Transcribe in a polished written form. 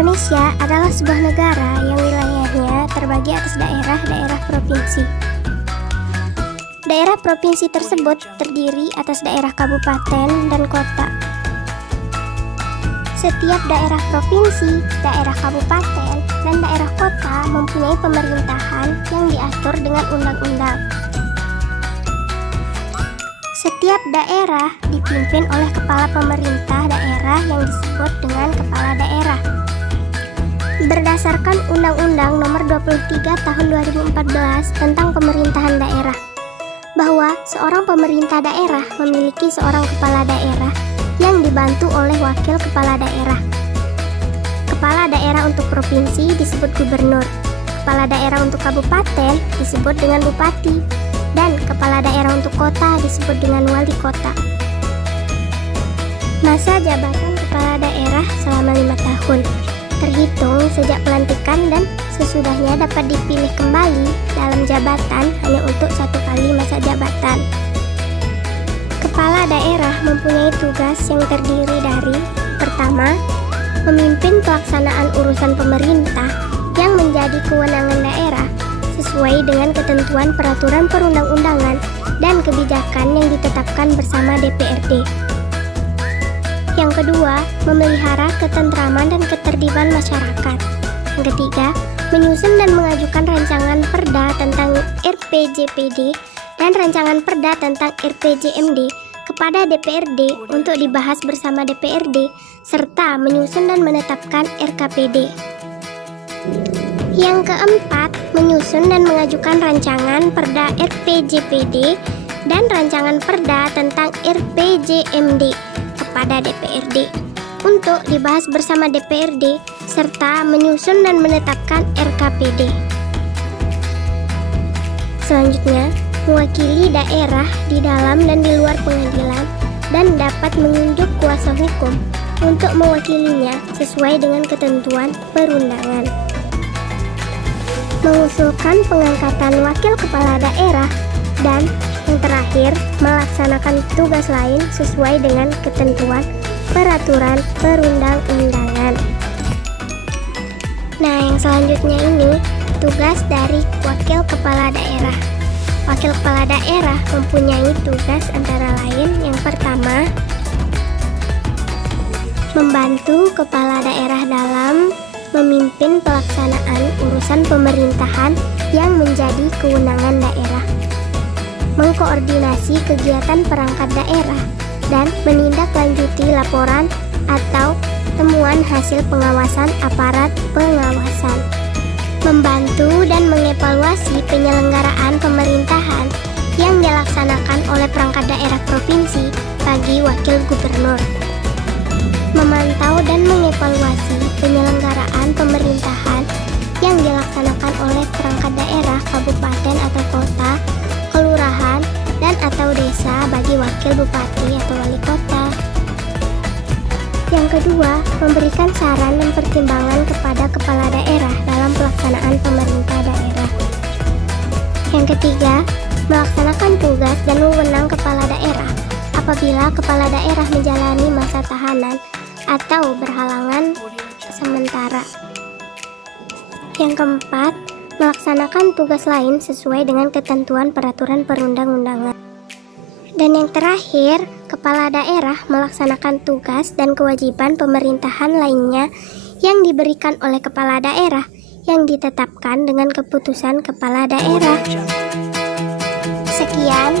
Indonesia adalah sebuah negara yang wilayahnya terbagi atas daerah-daerah provinsi. Daerah provinsi tersebut terdiri atas daerah kabupaten dan kota. Setiap daerah provinsi, daerah kabupaten, dan daerah kota mempunyai pemerintahan yang diatur dengan undang-undang. Setiap daerah dipimpin oleh kepala pemerintah daerah yang disebut dengan kepala daerah. Berdasarkan Undang-Undang Nomor 23 Tahun 2014 tentang Pemerintahan Daerah, bahwa seorang pemerintah daerah memiliki seorang kepala daerah yang dibantu oleh wakil kepala daerah. Kepala daerah untuk provinsi disebut gubernur, kepala daerah untuk kabupaten disebut dengan bupati, dan kepala daerah untuk kota disebut dengan wali kota. Masa jabatan kepala daerah selama 5 tahun, terhitung sejak pelantikan dan sesudahnya dapat dipilih kembali dalam jabatan hanya untuk 1 kali masa jabatan. Kepala daerah mempunyai tugas yang terdiri dari: pertama, memimpin pelaksanaan urusan pemerintah yang menjadi kewenangan daerah sesuai dengan ketentuan peraturan perundang-undangan dan kebijakan yang ditetapkan bersama DPRD. Yang kedua, memelihara ketentraman dan ketertiban masyarakat. Yang ketiga, menyusun dan mengajukan rancangan perda tentang RPJPD dan rancangan perda tentang RPJMD kepada DPRD untuk dibahas bersama DPRD, serta menyusun dan menetapkan RKPD. Yang keempat, menyusun dan mengajukan rancangan perda RPJPD dan rancangan perda tentang RPJMD kepada DPRD untuk dibahas bersama DPRD, serta menyusun dan menetapkan RKPD. Selanjutnya, mewakili daerah di dalam dan di luar pengadilan dan dapat menunjuk kuasa hukum untuk mewakilinya sesuai dengan ketentuan perundangan. Mengusulkan pengangkatan wakil kepala daerah, dan yang terakhir, melaksanakan tugas lain sesuai dengan ketentuan peraturan perundang-undangan. Nah, yang selanjutnya ini tugas dari wakil kepala daerah. Wakil kepala daerah mempunyai tugas antara lain: yang pertama, membantu kepala daerah dalam memimpin pelaksanaan urusan pemerintahan yang menjadi kewenangan daerah, mengkoordinasi kegiatan perangkat daerah, dan menindaklanjuti laporan atau temuan hasil pengawasan aparat pengawasan, membantu dan mengevaluasi penyelenggaraan pemerintahan yang dilaksanakan oleh perangkat daerah provinsi bagi wakil gubernur, memantau dan mengevaluasi penyelenggaraan pemerintahan yang dilaksanakan oleh perangkat daerah, kabupaten atau kota, kelurahan, dan atau desa bagi wakil bupati atau wali kota. Yang kedua, memberikan saran dan pertimbangan kepada kepala daerah dalam pelaksanaan pemerintah daerah. Yang ketiga, melaksanakan tugas dan wewenang kepala daerah apabila kepala daerah menjalani masa tahanan atau berhalangan sementara. Yang keempat, melaksanakan tugas lain sesuai dengan ketentuan peraturan perundang-undangan. Dan yang terakhir, kepala daerah melaksanakan tugas dan kewajiban pemerintahan lainnya yang diberikan oleh kepala daerah yang ditetapkan dengan keputusan kepala daerah. Sekian